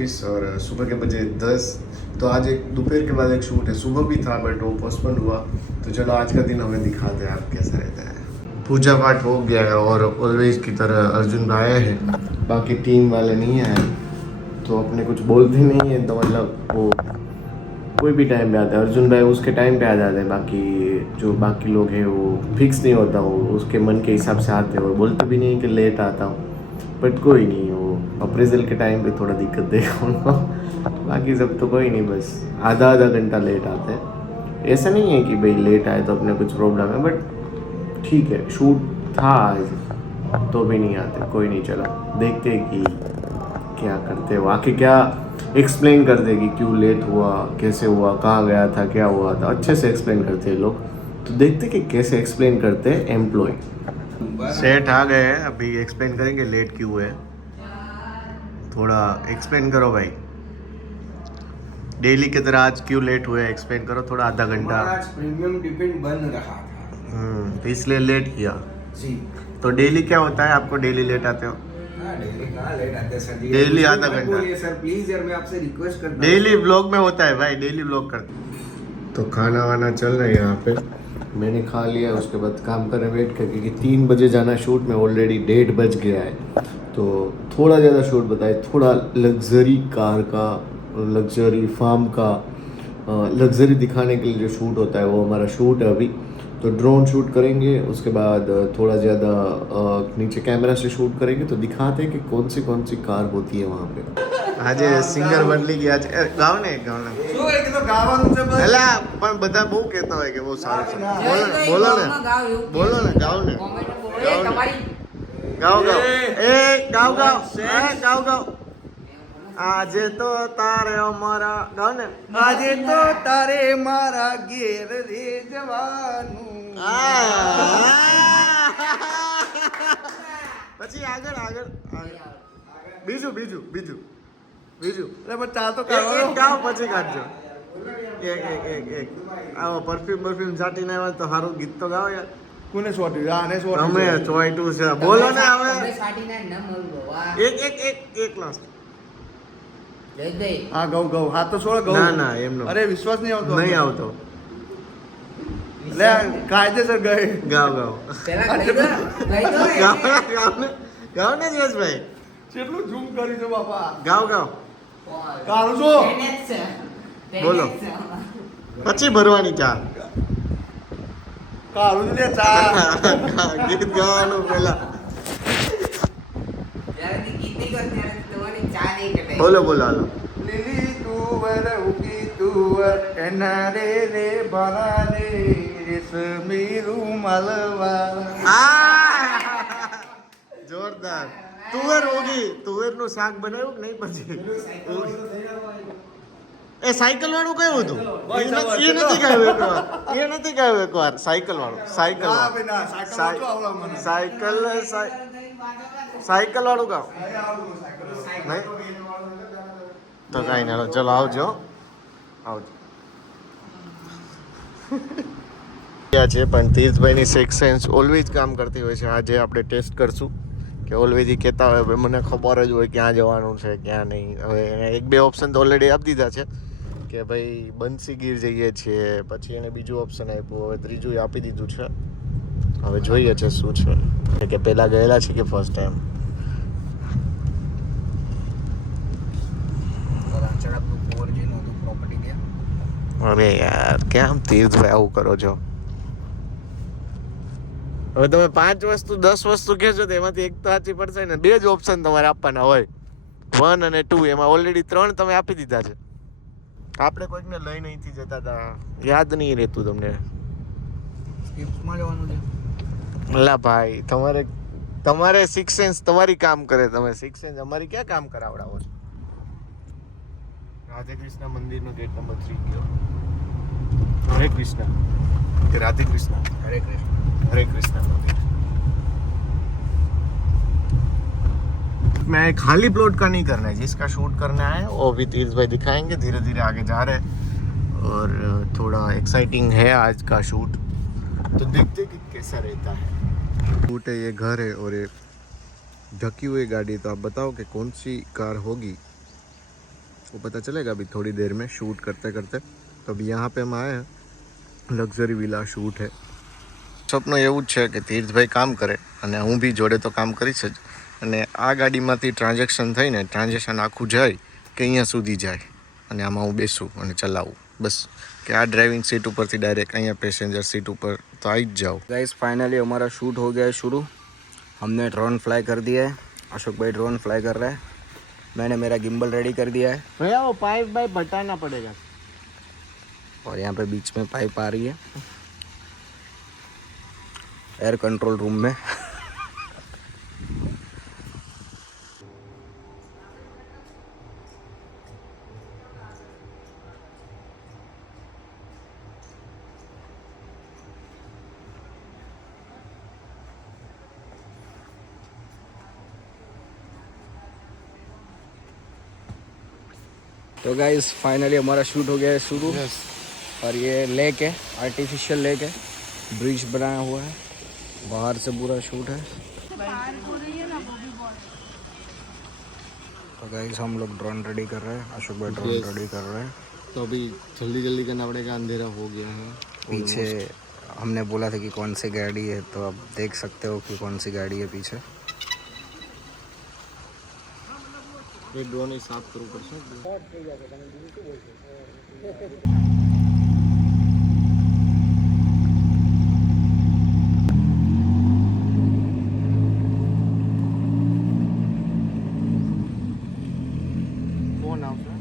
Office और सुबह के बजे 10। तो आज एक दोपहर के बाद एक शूट है, सुबह भी था बट वो पोस्टपोन हुआ। तो चलो आज का दिन हमें दिखाते हैं आप कैसा रहता है। पूजा पाठ हो गया है और ऑलवेज की तरह अर्जुन भाई आए हैं, बाकी टीम वाले नहीं आए। तो अपने कुछ बोलते नहीं है, तो मतलब वो कोई भी टाइम पे आता है। अर्जुन भाई उसके टाइम पे आ जाते हैं, बाकी जो बाकी लोग हैं वो फिक्स नहीं होता, वो उसके मन के हिसाब से आते हैं और बोलते भी नहीं कि लेट आता हूँ। बट कोई नहीं, वो अप्रेजल के टाइम पे थोड़ा दिक्कत देगा उनको, बाकी सब तो कोई नहीं, बस आधा घंटा लेट आते हैं। ऐसा नहीं है कि भाई लेट आए तो अपने कुछ प्रॉब्लम है, बट ठीक है, शूट था आज तो भी नहीं आते, कोई नहीं। चलो देखते हैं कि क्या करते हो, आके क्या एक्सप्लेन कर दे कि क्यों लेट हुआ, कैसे हुआ, कहाँ गया था, क्या हुआ था, अच्छे से एक्सप्लेन करते हैं लोग। तो देखते कि कैसे एक्सप्लेन करते हैं एम्प्लॉय। सेठ आ गए हैं, अभी एक्सप्लेन करेंगे लेट क्यों हुए। थोड़ा एक्सप्लेन करो भाई, डेली की तरह आज क्यों लेट हुए, एक्सप्लेन करो थोड़ा, आधा घंटा। आज प्रीमियम टिफिन बन रहा था तो इसलिए लेट किया जी। तो डेली क्या होता है, आपको डेली लेट आते हो? डेली कहाँ लेट आते हैं सर जी? Daily मुझे आधा मत घंटा। बोलिए सर प्लीज यार, मैं आपसे रिक्वेस्ट करता हूँ। डेली व्लॉग में होता है भाई, डेली व्लॉग करते। तो खाना वाना चल रहा है यहाँ पे, मैंने खा लिया, उसके बाद काम कर रहे वेट करके कि 3 बजे जाना शूट में, ऑलरेडी 1:30 बज गया है। तो थोड़ा ज़्यादा शूट बताए, थोड़ा लग्जरी कार का, लग्जरी फार्म का, लग्जरी दिखाने के लिए जो शूट होता है वो हमारा शूट है अभी। तो ड्रोन शूट करेंगे, उसके बाद थोड़ा ज़्यादा नीचे कैमरा से शूट करेंगे, तो दिखाते हैं कि कौन सी कार होती है वहाँ पे। આજે સિંગર બદલી ગયા છે, ગાવ ને ગાવને શું એક તો ગાવાનું છે બસ. એલા પણ બધા બહુ કહેતા હોય કે બહુ સારું છે, બોલો ને બોલો ને ગાવ ને ગાવ ગાવ એ ગાવ ગાવ ગાવ ગાવ આજે તો તારે અમારા ગાવ ને આજે તો તારે મારા ઘેર રે જવાનું. પછી આગળ આગળ બીજું બીજું બીજું બીજું એટલે પણ ચા તો એક કાઢો. ગાવ પછી કાઢજો, એક એક એક એક આવો પરફ્યુમ ઝાટીને આવ્યા તો સારું ગીત તો ગાઓ યાર. કોને સોટ્યું? આને સોટ્યું તમે છે. ચોઈટું છે, બોલો ને હવે એક એક એક એક લાસ્ટ. હા ગૌ ગૌ હા તો છોડ ગૌ. ના ના એમનો અરે વિશ્વાસ નહીં આવતો. નહીં આવતો, લે કાયદેસર ગઈ. ગાવ ગાવ ગાવ ગાવ ને ગાવ ને જયેશભાઈ, કેટલું ઝૂમ કરી છે બાપા. ગાવ ગાવ કારું છો? બોલો પછી ભરવાની ચા. કારું છે લે ચા. ગીત ગાવાનું પેલા બોલો બોલો હાલો. લીલી તુવર ઉગી તુવર એના રે રે ભરા રે રેશમી રૂમાલ વાળા. જોરદાર. તુવેર ઓગી, તુવેરનું શાક બનાવ્યું કે નહીં પછી? એ સાયકલ વાળું કયું હતું? એ નથી ગાયું એકવાર, એ નથી ગાયું એકવાર. સાયકલ વાળું, સાયકલ ના વાળું, ભાઈ ના, સાયકલ તો આવડે મને. સાયકલ વાળું ગાવ નહીં તો કાંઈ ના, ચલો આવજો આવજો. છે પણ તીર્થભાઈની સિક્સ સેન્સ ઓલવેઝ કામ કરતી હોય છે. આજે આપણે ટેસ્ટ કરશું કે ઓલવેઝ કહેતા હોય ભાઈ મને ખબર જ હોય ક્યાં જવાનું છે ક્યાં નહીં. હવે એને 1-2 ઓપ્શન તો ઓલરેડી આપી દીધા છે કે ભાઈ બંસી ગીર જઈએ છીએ, પછી એને બીજું ઓપ્શન આપ્યું, હવે ત્રીજું આપી દીધું છે. હવે જોઈએ છે શું છે, કે પહેલાં ગયેલા છે કે ફર્સ્ટ ટાઈમ. અરે યાર કેમ તીર્થભાઈ આવું કરો છો? હવે તમે 5 વસ્તુ 10 વસ્તુ કહેશો તો એમાંથી એક તો સાચી પડશે ને. 2 જ ઓપ્શન તમારે આપવાના હોય, 1 અને 2. એમાં ઓલરેડી 3 તમે આપી દીધા છે. આપણે કોઈકને લઈ નહીંથી જતા હતા, યાદ નહીં રહેતું તમને. અલા ભાઈ તમારે સિક્સ સેન્સ તમારી કામ કરે, તમે સિક્સ સેન્સ અમારી ક્યાં કામ કરાવડાવો છો? રાધે કૃષ્ણ મંદિરનો ગેટ નંબર 3 ગયો. હરે કૃષ્ણ કે રાધે કૃષ્ણ? હરે કૃષ્ણ. हरे कृष्णा मंदिर में खाली प्लॉट का नहीं करना है, जिसका शूट करना है वो अभी तीर्थ भाई दिखाएंगे. धीरे धीरे आगे जा रहे हैं और थोड़ा एक्साइटिंग है आज का शूट, तो देखते कि कैसा रहता है. शूट है, ये घर है और ये ढकी हुई गाड़ी. तो आप बताओ कि कौन सी कार होगी. वो पता चलेगा अभी थोड़ी देर में शूट करते करते। तो अभी यहाँ पे हम आए हैं, લક્ઝરી વિલા શૂટ હે। સપનું એવું જ છે કે તીર્થભાઈ કામ કરે અને હું બી જોડે તો કામ કરીશ જ, અને આ ગાડીમાંથી ટ્રાન્ઝેક્શન થઈને ટ્રાન્ઝેક્શન આખું જાય કે અહીંયા સુધી જાય અને આમાં હું બેસું અને ચલાવું, બસ કે આ ડ્રાઇવિંગ सीट ઉપરથી डायरेक्ट અહીંયા पैसेंजर सीट ऊपर तो आ ही जाओ। गाइस फाइनली हमारा शूट हो गया है शुरू। हमने ड्रोन फ्लाई कर दिया है, अशोक भाई ड्रोन फ्लाई कर रहा है, मैंने मेरा गिम्बल रेडी कर दिया है। भैया वो पाइप भाई हटाना पड़ेगा। और यहाँ पे बीच में पाइप आ रही है एयर कंट्रोल रूम में। तो गाइस फाइनली हमारा शूट हो गया है शुरू। और ये लेक है, आर्टिफिशियल लेक है, ब्रिज बनाया हुआ है, बाहर से पूरा शूट है। तो गाइस हम लोग ड्रोन रेडी कर रहे हैं, अशोक भाई ड्रोन रेडी कर रहे हैं। तो अभी जल्दी जल्दी करना पड़ेगा, अंधेरा हो गया है। पीछे हमने बोला था कि कौन सी गाड़ी है, तो आप देख सकते हो कि कौन सी गाड़ी है पीछे। ये ड्रोन साफ करूँ पड़શે। कौन આવશે?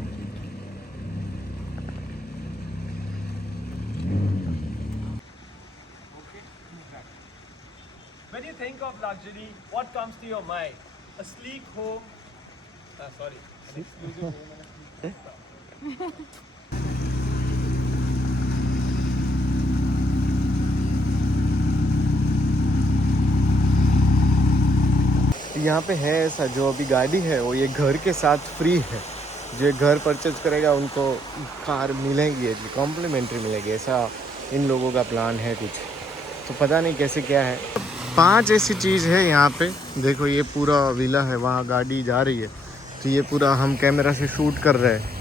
When you think of luxury, what comes to your mind? A sleek home. Sorry. An exclusive home. यहाँ पे है ऐसा, जो अभी गाड़ी है वो ये घर के साथ फ्री है। जो घर परचेज करेगा उनको कार मिलेगी, कॉम्प्लीमेंट्री मिलेगी, ऐसा इन लोगों का प्लान है कुछ। तो पता नहीं कैसे क्या है। 5 ऐसी चीज़ है यहाँ पे। देखो ये पूरा विला है, वहाँ गाड़ी जा रही है, तो ये पूरा हम कैमरा से शूट कर रहे हैं।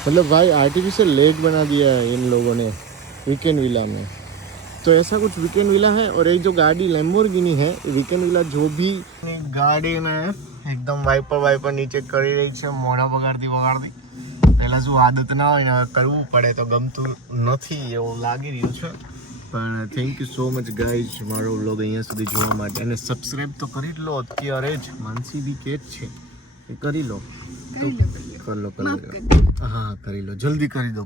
मतलब भाई आर्टिफिशियल लेक बना दिया है इन लोगों ने वीकेंड विला में। तो ऐसा कुछ वीकेंड विला है। और एक जो गाड़ी लैम्बोर्गिनी है, वीकेंड विला जो भी गाड़ी में एकदम वाइपर નીચે કરી રહી છે, મોઢા બગાડતી પહેલાં શું આદત ના હોય ને કરવું પડે તો ગમતું નથી એવું લાગી રહ્યું છે। પણ thank you so much guys મારો વ્લોગ અહીંયા સુધી જોવા માટે, અને સબસ્ક્રાઈબ તો કરી જ લો અત્યારે જ। માનસી બી કે જ છે એ કરી લો, તો કરી લો હા કરી લો, જલ્દી કરી દો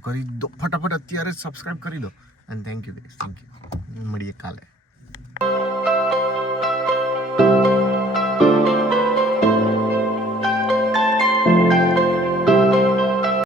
ફટાફટ અત્યારે જ સબસ્ક્રાઈબ કરી દો। અને thank you guys, thank you, મળીએ કાલે।